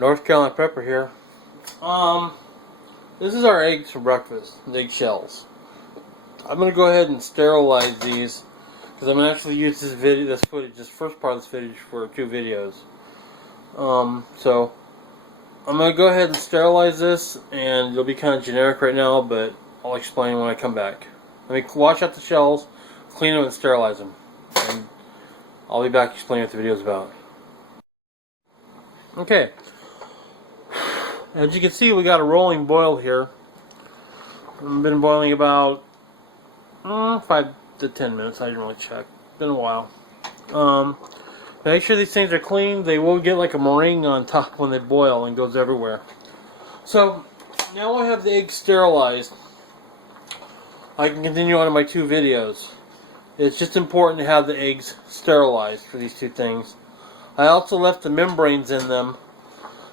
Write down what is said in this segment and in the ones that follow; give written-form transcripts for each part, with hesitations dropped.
North Carolina Prepper here. This is our eggs for breakfast, the egg shells. I'm gonna go ahead and sterilize these because I'm gonna actually use this footage, this first part of this footage, for 2 videos. So I'm gonna go ahead and sterilize this, and it'll be kind of generic right now, but I'll explain when I come back. Let me wash out the shells, clean them, and sterilize them, and I'll be back explaining what the video's about. Okay. As you can see, we got a rolling boil here. I've been boiling about 5 to 10 minutes. I didn't really check. Been a while. Make sure these things are clean. They will get like a meringue on top when they boil and goes everywhere. So now I have the eggs sterilized. I can continue on in my 2 videos. It's just important to have the eggs sterilized for these 2 things. I also left the membranes in them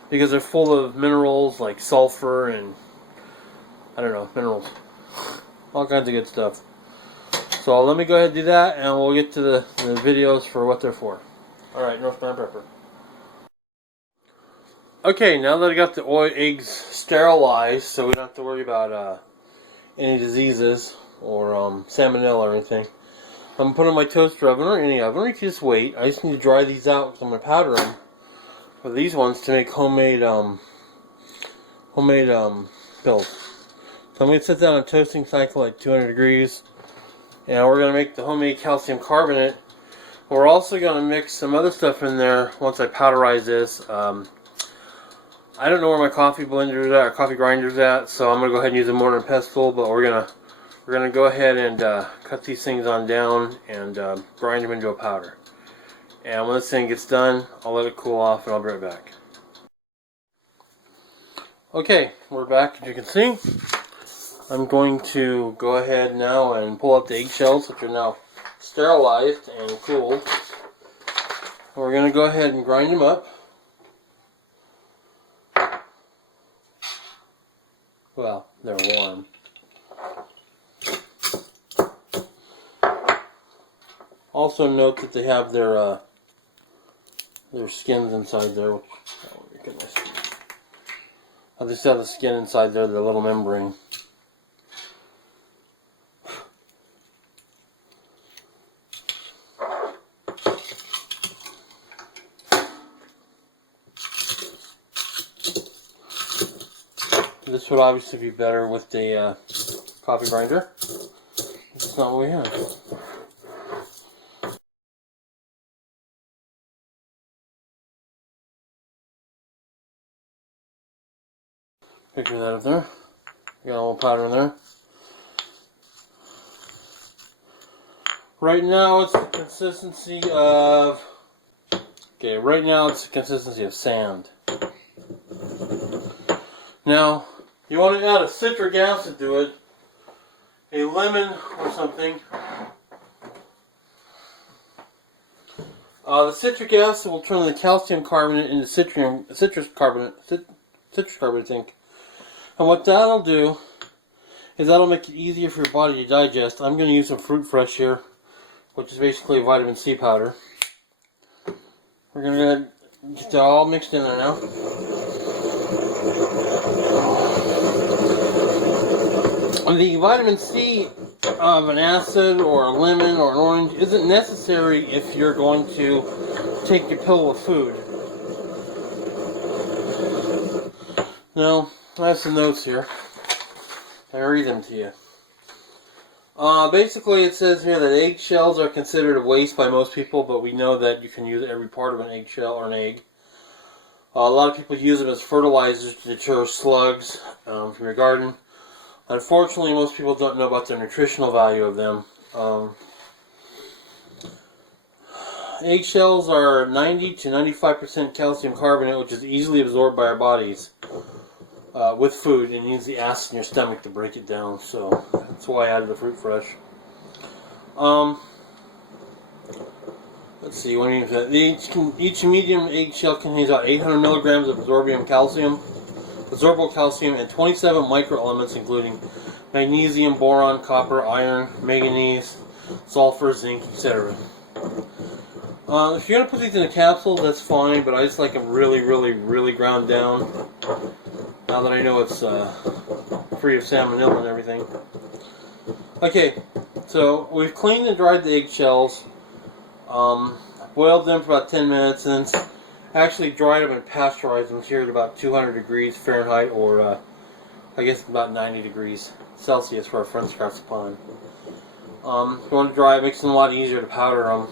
because they're full of minerals like sulfur and I don't know, minerals. All kinds of good stuff. So let me go ahead and do that, and we'll get to the videos for what they're for. Alright, North Carolina Prepper. Okay, now that I got the eggs sterilized, so we don't have to worry about any diseases or salmonella or anything, I'm going to put them in my toaster oven or any oven, or you can just wait. I just need to dry these out because I'm going to powder them for these ones to make homemade pills. So I'm going to set that on a toasting cycle at 200 degrees. And we're going to make the homemade calcium carbonate. We're also going to mix some other stuff in there once I powderize this. I don't know where my coffee blender is at, or coffee grinder is at, so I'm going to go ahead and use a mortar and pestle, but we're going to go ahead and cut these things on down and grind them into a powder. And when this thing gets done, I'll let it cool off and I'll be right back. Okay, we're back, as you can see. I'm going to go ahead now and pull out the eggshells, which are now sterilized and cooled. We're going to go ahead and grind them up. Well, they're warm. Also note that they have their skins inside there. Which, oh my goodness. I just have the skin inside there, the little membrane. This would obviously be better with the coffee grinder. That's not what we have. Picture that up there. Got a little powder in there. Right now it's the consistency of... Okay, right now it's the consistency of sand. Now, you want to add a citric acid to it, a lemon or something. The citric acid will turn the calcium carbonate into citrus carbonate zinc. And what that'll do is that'll make it easier for your body to digest. I'm going to use some Fruit Fresh here, which is basically a vitamin C powder. We're going to go ahead and get that all mixed in there now. The vitamin C of an acid or a lemon or an orange isn't necessary if you're going to take your pill of food. Now, I have some notes here. I'll read them to you. Basically, it says here that eggshells are considered a waste by most people, but we know that you can use every part of an eggshell or an egg. A lot of people use them as fertilizers to deter slugs from your garden. Unfortunately, most people don't know about the nutritional value of them. Eggshells are 90 to 95% calcium carbonate, which is easily absorbed by our bodies with food, and needs the acid in your stomach to break it down. So that's why I added the Fruit Fresh. Let's see. What do you mean? Each medium eggshell contains about 800 milligrams of absorbable calcium, and 27 microelements, including magnesium, boron, copper, iron, manganese, sulfur, zinc, etc. If you're gonna put these in a capsule, that's fine, but I just like them really, really, really ground down. Now that I know it's free of salmonella and everything. Okay, so we've cleaned and dried the eggshells, boiled them for about 10 minutes, and then actually dried them and pasteurized them here at about 200 degrees Fahrenheit, or I guess about 90 degrees Celsius for our French crafts pond. If you want to dry, it makes them a lot easier to powder them.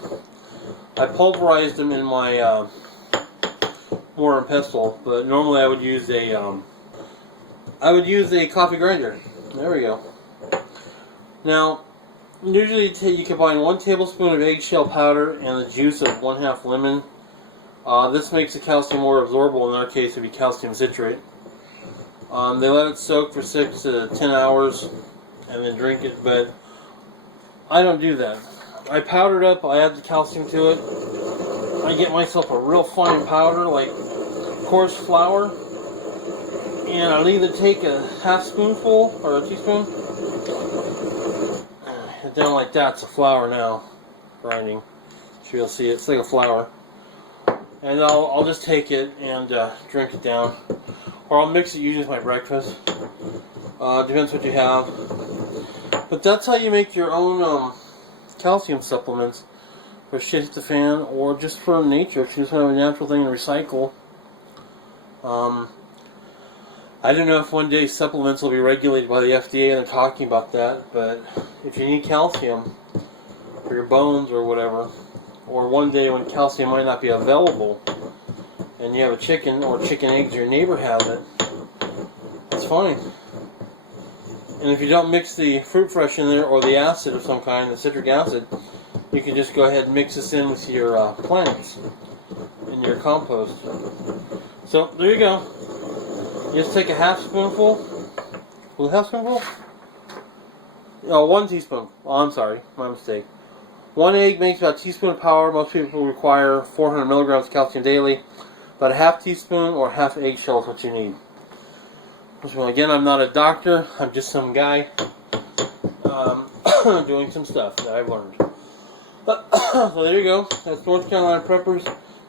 I pulverized them in my mortar and pestle, but normally I would use a coffee grinder. There we go. Now, usually you combine 1 tablespoon of eggshell powder and the juice of 1/2 lemon. This makes the calcium more absorbable. In our case, it would be calcium citrate. They let it soak for 6 to 10 hours and then drink it, but I don't do that. I powder it up, I add the calcium to it. I get myself a real fine powder, like coarse flour, and I'll either take a 1/2 spoonful or a teaspoon, and down like that. It's a flour now, grinding. So you'll see it's like a flour. And I'll just take it and drink it down, or I'll mix it usually with my breakfast. Depends what you have. But that's how you make your own calcium supplements for shit hit the fan, or just for nature if you just want to have a natural thing to recycle. I don't know if one day supplements will be regulated by the FDA, and they're talking about that, but if you need calcium for your bones or whatever, or one day when calcium might not be available and you have a chicken or chicken eggs, your neighbor has it, it's fine. And if you don't mix the fruit fresh in there, or the acid of some kind, the citric acid, you can just go ahead and mix this in with your plants in your compost. So there you go. You just take a 1/2 spoonful. Was it 1/2 spoonful? No, 1 teaspoon. Oh, I'm sorry, my mistake. 1 egg makes about a teaspoon of powder. Most people require 400 milligrams of calcium daily. About a 1/2 teaspoon or 1/2 eggshell is what you need. So again, I'm not a doctor. I'm just some guy doing some stuff that I've learned. So there you go. That's North Carolina Preppers.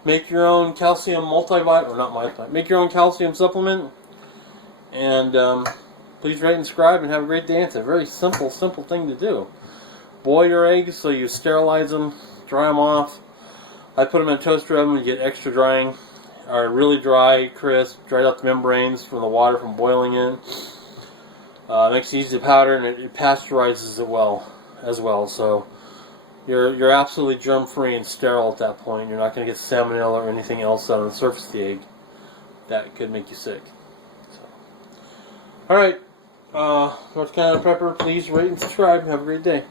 Make your own calcium multivitamin, or not multivitamin. Make your own calcium supplement. And please rate and subscribe, and have a great day. It's a very simple thing to do. Boil your eggs so you sterilize them, dry them off. I put them in a toaster oven and get extra drying, or really dry, crisp, dried out the membranes from the water from boiling in. Makes it easy to powder, and it pasteurizes it as well. So you're absolutely germ-free and sterile at that point. You're not going to get salmonella or anything else on the surface of the egg that could make you sick. So, all right, North Carolina Prepper, please rate and subscribe. Have a great day.